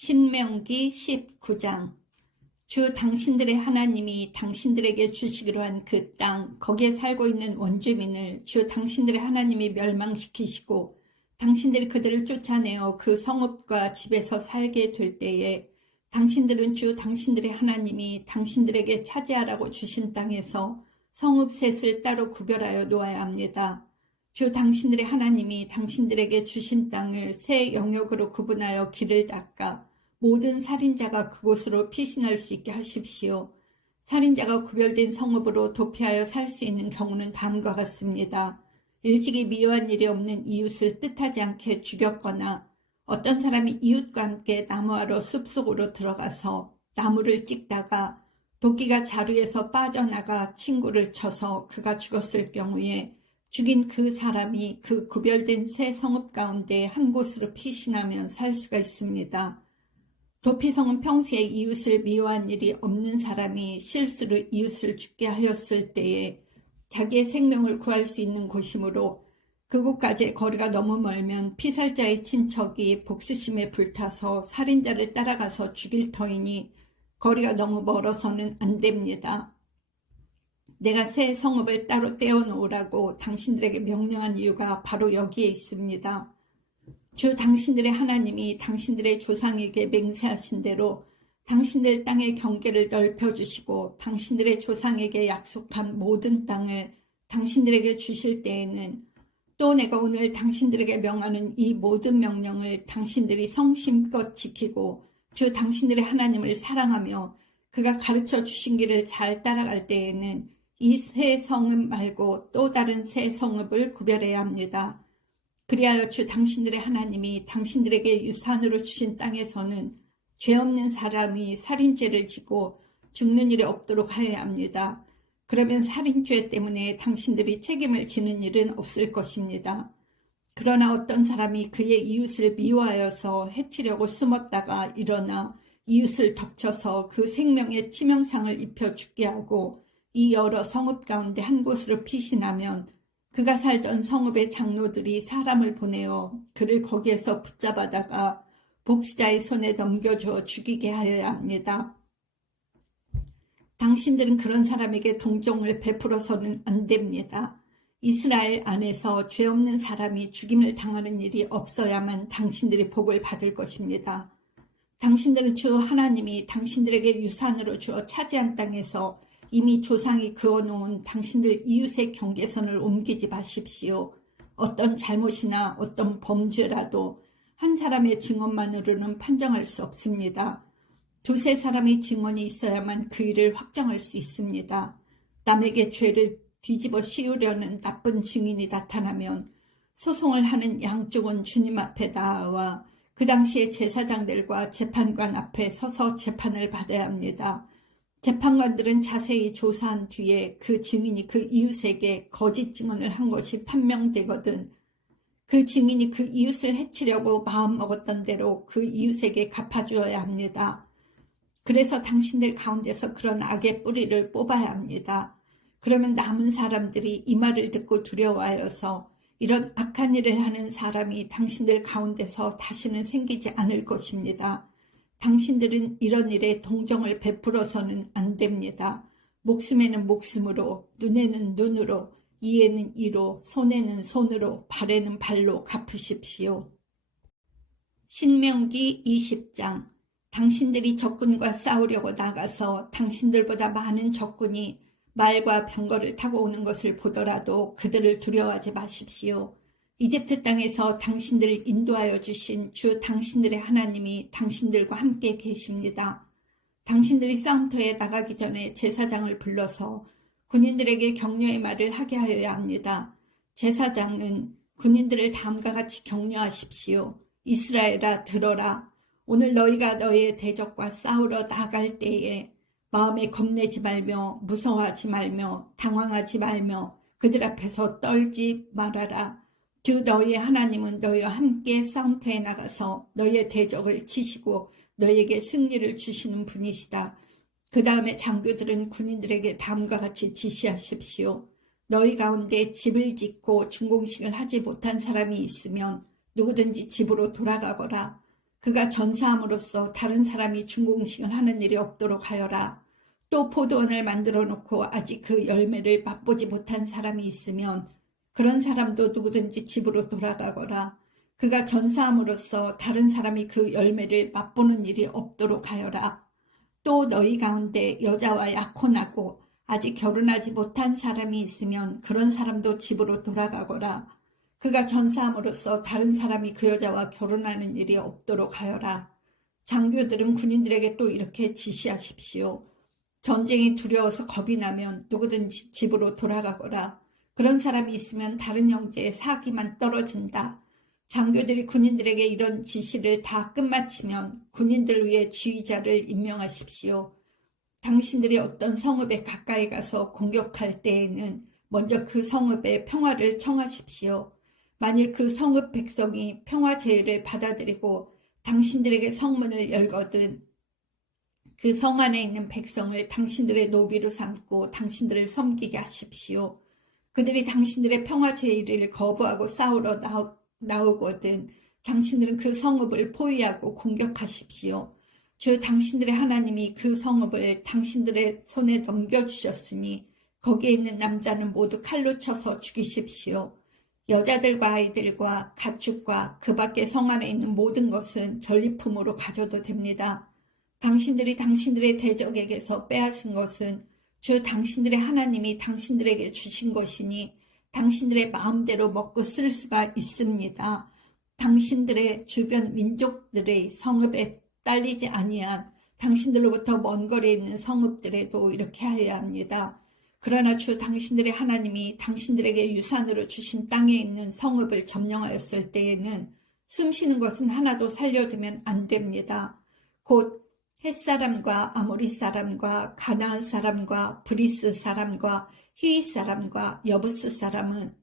신명기 19장. 주 당신들의 하나님이 당신들에게 주시기로 한 그 땅, 거기에 살고 있는 원주민을 주 당신들의 하나님이 멸망시키시고 당신들이 그들을 쫓아내어 그 성읍과 집에서 살게 될 때에 당신들은 주 당신들의 하나님이 당신들에게 차지하라고 주신 땅에서 성읍 셋을 따로 구별하여 놓아야 합니다. 주 당신들의 하나님이 당신들에게 주신 땅을 세 영역으로 구분하여 길을 닦아 모든 살인자가 그곳으로 피신할 수 있게 하십시오. 살인자가 구별된 성읍으로 도피하여 살 수 있는 경우는 다음과 같습니다. 일찍이 미워한 일이 없는 이웃을 뜻하지 않게 죽였거나 어떤 사람이 이웃과 함께 나무하러 숲속으로 들어가서 나무를 찍다가 도끼가 자루에서 빠져나가 친구를 쳐서 그가 죽었을 경우에 죽인 그 사람이 그 구별된 세 성읍 가운데 한 곳으로 피신하면 살 수가 있습니다. 도피성은 평소에 이웃을 미워한 일이 없는 사람이 실수로 이웃을 죽게 하였을 때에 자기의 생명을 구할 수 있는 곳이므로 그곳까지의 거리가 너무 멀면 피살자의 친척이 복수심에 불타서 살인자를 따라가서 죽일 터이니 거리가 너무 멀어서는 안 됩니다. 내가 새 성읍을 따로 떼어놓으라고 당신들에게 명령한 이유가 바로 여기에 있습니다. 주 당신들의 하나님이 당신들의 조상에게 맹세하신 대로 당신들 땅의 경계를 넓혀주시고 당신들의 조상에게 약속한 모든 땅을 당신들에게 주실 때에는 또 내가 오늘 당신들에게 명하는 이 모든 명령을 당신들이 성심껏 지키고 주 당신들의 하나님을 사랑하며 그가 가르쳐 주신 길을 잘 따라갈 때에는 이 새 성읍 말고 또 다른 새 성읍을 구별해야 합니다. 그리하여 주 당신들의 하나님이 당신들에게 유산으로 주신 땅에서는 죄 없는 사람이 살인죄를 지고 죽는 일이 없도록 하여야 합니다. 그러면 살인죄 때문에 당신들이 책임을 지는 일은 없을 것입니다. 그러나 어떤 사람이 그의 이웃을 미워하여서 해치려고 숨었다가 일어나 이웃을 덮쳐서 그 생명에 치명상을 입혀 죽게 하고 이 여러 성읍 가운데 한 곳으로 피신하면 그가 살던 성읍의 장로들이 사람을 보내어 그를 거기에서 붙잡아다가 복수자의 손에 넘겨주어 죽이게 하여야 합니다. 당신들은 그런 사람에게 동정을 베풀어서는 안 됩니다. 이스라엘 안에서 죄 없는 사람이 죽임을 당하는 일이 없어야만 당신들이 복을 받을 것입니다. 당신들은 주 하나님이 당신들에게 유산으로 주어 차지한 땅에서 이미 조상이 그어놓은 당신들 이웃의 경계선을 옮기지 마십시오. 어떤 잘못이나 어떤 범죄라도 한 사람의 증언만으로는 판정할 수 없습니다. 두세 사람의 증언이 있어야만 그 일을 확정할 수 있습니다. 남에게 죄를 뒤집어 씌우려는 나쁜 증인이 나타나면 소송을 하는 양쪽은 주님 앞에 나아와 그 당시에 제사장들과 재판관 앞에 서서 재판을 받아야 합니다. 재판관들은 자세히 조사한 뒤에 그 증인이 그 이웃에게 거짓 증언을 한 것이 판명되거든 그 증인이 그 이웃을 해치려고 마음먹었던 대로 그 이웃에게 갚아주어야 합니다. 그래서 당신들 가운데서 그런 악의 뿌리를 뽑아야 합니다. 그러면 남은 사람들이 이 말을 듣고 두려워하여서 이런 악한 일을 하는 사람이 당신들 가운데서 다시는 생기지 않을 것입니다. 당신들은 이런 일에 동정을 베풀어서는 안 됩니다. 목숨에는 목숨으로, 눈에는 눈으로, 이에는 이로, 손에는 손으로, 발에는 발로 갚으십시오. 신명기 20장. 당신들이 적군과 싸우려고 나가서 당신들보다 많은 적군이 말과 병거를 타고 오는 것을 보더라도 그들을 두려워하지 마십시오. 이집트 땅에서 당신들을 인도하여 주신 주 당신들의 하나님이 당신들과 함께 계십니다. 당신들이 싸움터에 나가기 전에 제사장을 불러서 군인들에게 격려의 말을 하게 하여야 합니다. 제사장은 군인들을 다음과 같이 격려하십시오. 이스라엘아 들어라. 오늘 너희가 너희의 대적과 싸우러 나갈 때에 마음에 겁내지 말며 무서워하지 말며 당황하지 말며 그들 앞에서 떨지 말아라. 주 너희의 하나님은 너희와 함께 싸움터에 나가서 너희의 대적을 치시고 너희에게 승리를 주시는 분이시다. 그 다음에 장교들은 군인들에게 다음과 같이 지시하십시오. 너희 가운데 집을 짓고 준공식을 하지 못한 사람이 있으면 누구든지 집으로 돌아가거라. 그가 전사함으로써 다른 사람이 준공식을 하는 일이 없도록 하여라. 또 포도원을 만들어 놓고 아직 그 열매를 맛보지 못한 사람이 있으면 그런 사람도 누구든지 집으로 돌아가거라. 그가 전사함으로써 다른 사람이 그 열매를 맛보는 일이 없도록 하여라. 또 너희 가운데 여자와 약혼하고 아직 결혼하지 못한 사람이 있으면 그런 사람도 집으로 돌아가거라. 그가 전사함으로써 다른 사람이 그 여자와 결혼하는 일이 없도록 하여라. 장교들은 군인들에게 또 이렇게 지시하십시오. 전쟁이 두려워서 겁이 나면 누구든지 집으로 돌아가거라. 그런 사람이 있으면 다른 형제의 사기만 떨어진다. 장교들이 군인들에게 이런 지시를 다 끝마치면 군인들 위에 지휘자를 임명하십시오. 당신들이 어떤 성읍에 가까이 가서 공격할 때에는 먼저 그 성읍의 평화를 청하십시오. 만일 그 성읍 백성이 평화 제의를 받아들이고 당신들에게 성문을 열거든 그 성 안에 있는 백성을 당신들의 노비로 삼고 당신들을 섬기게 하십시오. 그들이 당신들의 평화 제의를 거부하고 싸우러 나오거든 당신들은 그 성읍을 포위하고 공격하십시오. 주 당신들의 하나님이 그 성읍을 당신들의 손에 넘겨주셨으니 거기에 있는 남자는 모두 칼로 쳐서 죽이십시오. 여자들과 아이들과 가축과 그 밖에 성 안에 있는 모든 것은 전리품으로 가져도 됩니다. 당신들이 당신들의 대적에게서 빼앗은 것은 주 당신들의 하나님이 당신들에게 주신 것이니 당신들의 마음대로 먹고 쓸 수가 있습니다. 당신들의 주변 민족들의 성읍에 딸리지 아니한 당신들로부터 먼 거리에 있는 성읍들에도 이렇게 하여야 합니다. 그러나 주 당신들의 하나님이 당신들에게 유산으로 주신 땅에 있는 성읍을 점령하였을 때에는 숨쉬는 것은 하나도 살려두면 안 됩니다. 곧 헷사람과 아모리 사람과 가나안 사람과 브리스 사람과 히위 사람과 여부스 사람은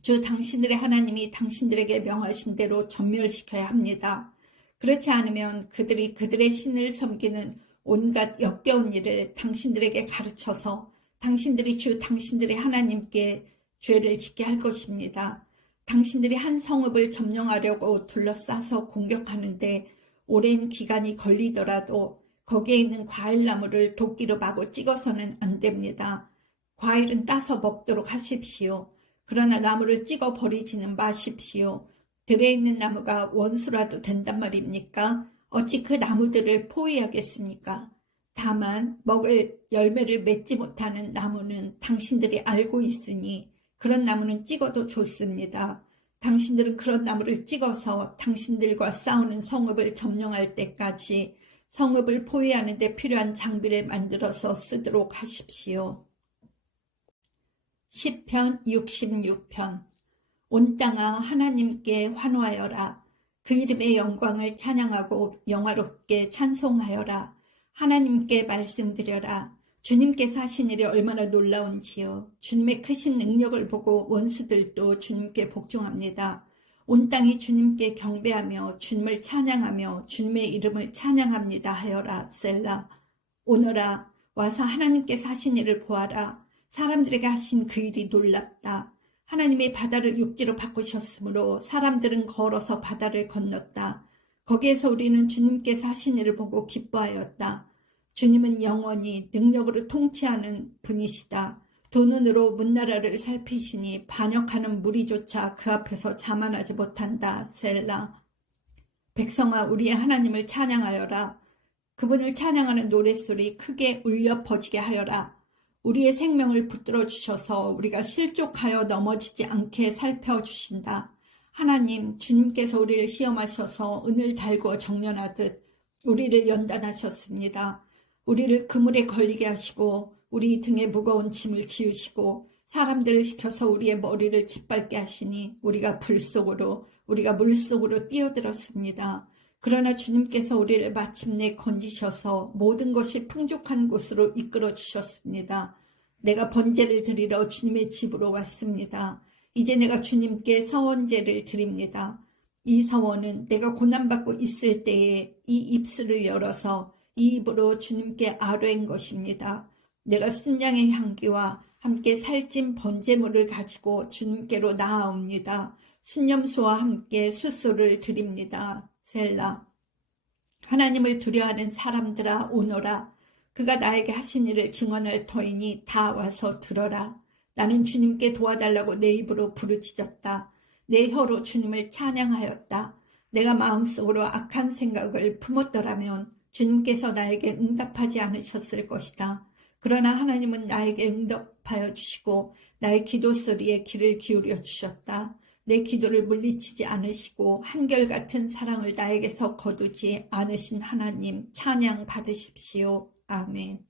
주 당신들의 하나님이 당신들에게 명하신 대로 전멸시켜야 합니다. 그렇지 않으면 그들이 그들의 신을 섬기는 온갖 역겨운 일을 당신들에게 가르쳐서 당신들이 주 당신들의 하나님께 죄를 짓게 할 것입니다. 당신들이 한 성읍을 점령하려고 둘러싸서 공격하는데 오랜 기간이 걸리더라도 거기에 있는 과일나무를 도끼로 마구 찍어서는 안 됩니다. 과일은 따서 먹도록 하십시오. 그러나 나무를 찍어 버리지는 마십시오. 들에 있는 나무가 원수라도 된단 말입니까? 어찌 그 나무들을 포위하겠습니까? 다만 먹을 열매를 맺지 못하는 나무는 당신들이 알고 있으니 그런 나무는 찍어도 좋습니다. 당신들은 그런 나무를 찍어서 당신들과 싸우는 성읍을 점령할 때까지 성읍을 포위하는 데 필요한 장비를 만들어서 쓰도록 하십시오. 시편 66편. 온 땅아 하나님께 환호하여라. 그 이름의 영광을 찬양하고 영화롭게 찬송하여라. 하나님께 말씀드려라. 주님께서 하신 일이 얼마나 놀라운지요. 주님의 크신 능력을 보고 원수들도 주님께 복종합니다. 온 땅이 주님께 경배하며 주님을 찬양하며 주님의 이름을 찬양합니다 하여라. 셀라. 오너라 와서 하나님께서 하신 일을 보아라. 사람들에게 하신 그 일이 놀랍다. 하나님이 바다를 육지로 바꾸셨으므로 사람들은 걸어서 바다를 건넜다. 거기에서 우리는 주님께서 하신 일을 보고 기뻐하였다. 주님은 영원히 능력으로 통치하는 분이시다. 두 눈으로 문나라를 살피시니 반역하는 무리조차 그 앞에서 자만하지 못한다. 셀라. 백성아 우리의 하나님을 찬양하여라. 그분을 찬양하는 노랫소리 크게 울려 퍼지게 하여라. 우리의 생명을 붙들어 주셔서 우리가 실족하여 넘어지지 않게 살펴주신다. 하나님, 주님께서 우리를 시험하셔서 은을 달고 정련하듯 우리를 연단하셨습니다. 우리를 그물에 걸리게 하시고 우리 등에 무거운 짐을 지으시고 사람들을 시켜서 우리의 머리를 짓밟게 하시니 우리가 우리가 물속으로 뛰어들었습니다. 그러나 주님께서 우리를 마침내 건지셔서 모든 것이 풍족한 곳으로 이끌어 주셨습니다. 내가 번제를 드리러 주님의 집으로 왔습니다. 이제 내가 주님께 서원제를 드립니다. 이 서원은 내가 고난받고 있을 때에 이 입술을 열어서 이 입으로 주님께 아뢰인 것입니다. 내가 순양의 향기와 함께 살찐 번제물을 가지고 주님께로 나아옵니다. 순념수와 함께 수소를 드립니다. 셀라. 하나님을 두려워하는 사람들아 오너라. 그가 나에게 하신 일을 증언할 터이니 다 와서 들어라. 나는 주님께 도와달라고 내 입으로 부르짖었다. 내 혀로 주님을 찬양하였다. 내가 마음속으로 악한 생각을 품었더라면 주님께서 나에게 응답하지 않으셨을 것이다. 그러나 하나님은 나에게 응답하여 주시고 나의 기도 소리에 귀를 기울여 주셨다. 내 기도를 물리치지 않으시고 한결같은 사랑을 나에게서 거두지 않으신 하나님 찬양 받으십시오. 아멘.